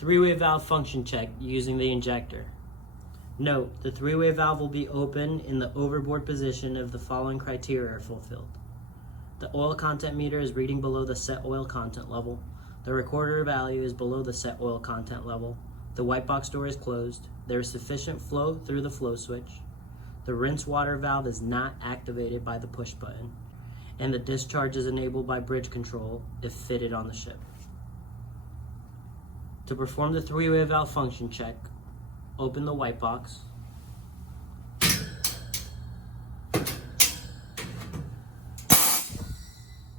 Three-way valve function check using the injector. Note, the three-way valve will be open in the overboard position if the following criteria are fulfilled. The oil content meter is reading below the set oil content level. The recorder value is below the set oil content level. The white box door is closed. There is sufficient flow through the flow switch. The rinse water valve is not activated by the push button. And the discharge is enabled by bridge control if fitted on the ship. To perform the three-way valve function check, open the white box.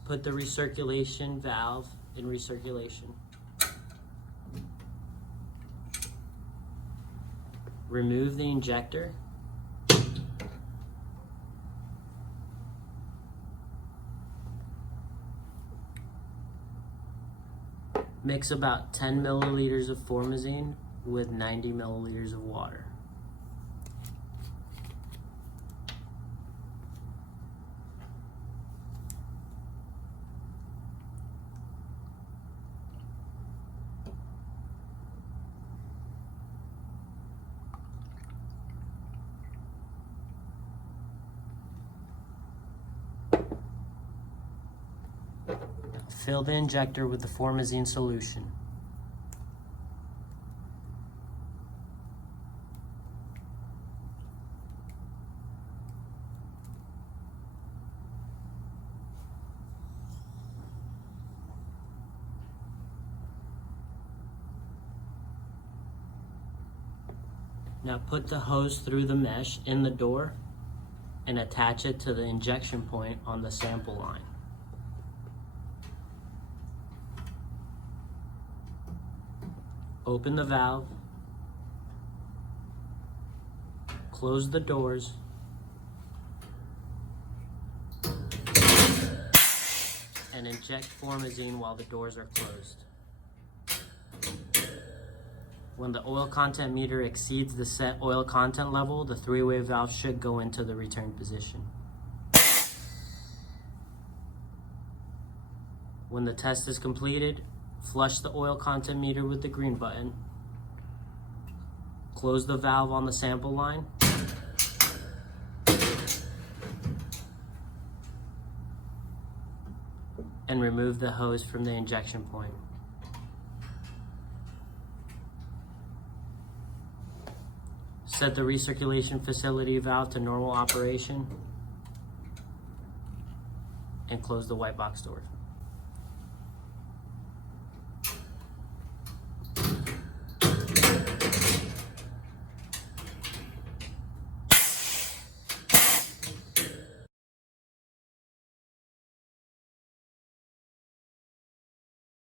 Put the recirculation valve in recirculation. Remove the injector. Mix about 10 milliliters of formazine with 90 milliliters of water. Fill the injector with the formazine solution. Now put the hose through the mesh in the door and attach it to the injection point on the sample line. Open the valve, close the doors, and inject formazine while the doors are closed. When the oil content meter exceeds the set oil content level, the three-way valve should go into the return position. When the test is completed, flush the oil content meter with the green button. Close the valve on the sample line. And remove the hose from the injection point. Set the recirculation facility valve to normal operation and close the white box doors.